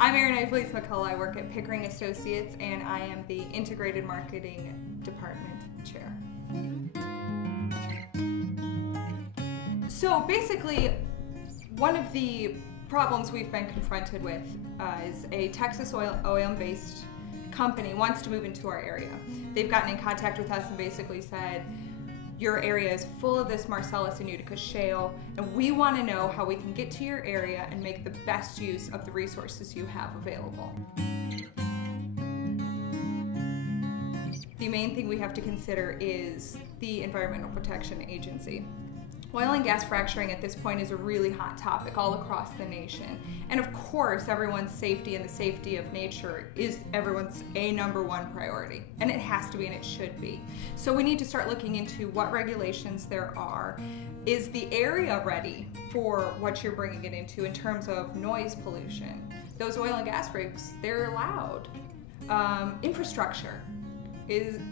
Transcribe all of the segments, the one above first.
I'm Erin McCullough. I work at Pickering Associates and I am the Integrated Marketing Department Chair. So basically, one of the problems we've been confronted with is a Texas oil-based company wants to move into our area. They've gotten in contact with us and basically said, your area is full of this Marcellus and Utica shale, and we want to know how we can get to your area and make the best use of the resources you have available. The main thing we have to consider is the Environmental Protection Agency. Oil and gas fracturing at this point is a really hot topic all across the nation. And of course, everyone's safety and the safety of nature is everyone's #1 priority. And it has to be and it should be. So we need to start looking into what regulations there are. Is the area ready for what you're bringing it into in terms of noise pollution? Those oil and gas rigs, they're loud. Infrastructure.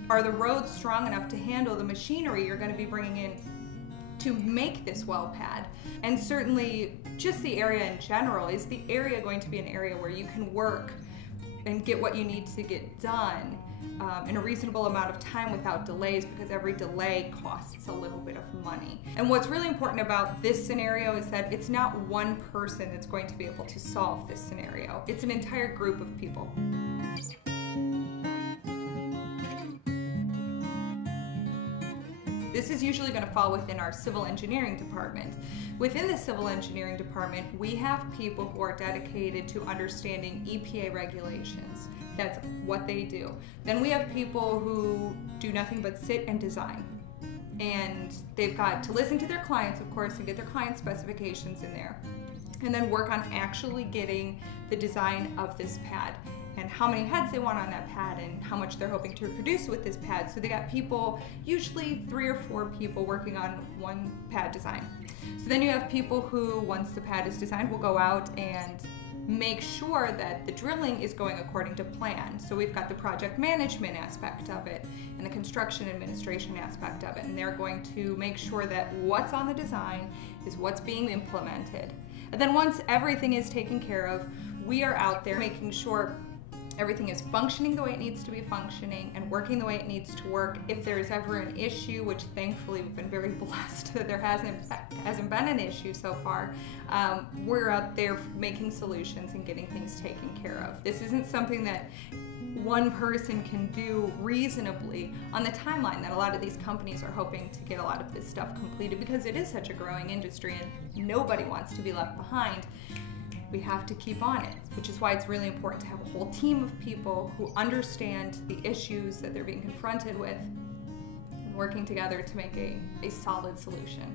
Are the roads strong enough to handle the machinery you're going to be bringing in to make this well pad? And certainly just the area in general, is the area going to be an area where you can work and get what you need to get done in a reasonable amount of time without delays, because every delay costs a little bit of money. And what's really important about this scenario is that it's not one person that's going to be able to solve this scenario. It's an entire group of people. This is usually going to fall within our civil engineering department. Within the civil engineering department, we have people who are dedicated to understanding EPA regulations. That's what they do. Then we have people who do nothing but sit and design. And they've got to listen to their clients, of course, and get their client specifications in there. And then work on actually getting the design of this pad and how many heads they want on that pad and how much they're hoping to produce with this pad. So they got people, usually 3 or 4 people working on one pad design. So then you have people who, once the pad is designed, will go out and make sure that the drilling is going according to plan. So we've got the project management aspect of it and the construction administration aspect of it, and they're going to make sure that what's on the design is what's being implemented. And then once everything is taken care of, we are out there making sure everything is functioning the way it needs to be functioning and working the way it needs to work. If there's ever an issue, which thankfully we've been very blessed that there hasn't been an issue so far, we're out there making solutions and getting things taken care of. This isn't something that one person can do reasonably on the timeline that a lot of these companies are hoping to get a lot of this stuff completed, because it is such a growing industry and nobody wants to be left behind. We have to keep on it, which is why it's really important to have a whole team of people who understand the issues that they're being confronted with and working together to make a solid solution.